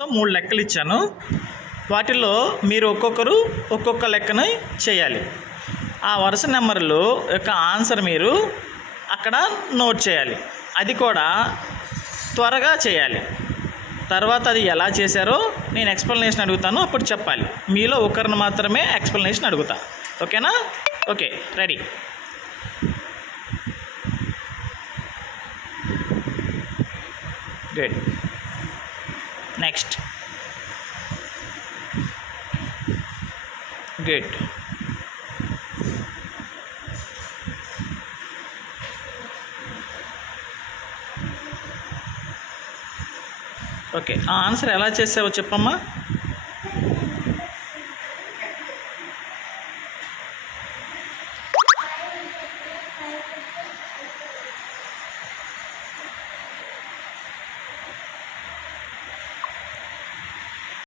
3 లెక్కలు ఇచ్చాను. వాటిల్లో మీరు ఒక్కొక్కరు ఒక్కొక్క లెక్కని చేయాలి. ఆ వరుస నెంబర్లు యొక్క ఆన్సర్ మీరు అక్కడ నోట్ చేయాలి. అది కూడా త్వరగా చేయాలి. తర్వాత అది ఎలా చేశారో నేను ఎక్స్ప్లెనేషన్ అడుగుతాను, అప్పుడు చెప్పాలి. మీలో ఒకరిని మాత్రమే ఎక్స్ప్లెనేషన్ అడుగుతా. ఓకేనా? Okay, ready. Good. Next. Good. Okay, ఆ ఆన్సర్ ఎలా చేసావో చెప్పమ్మా.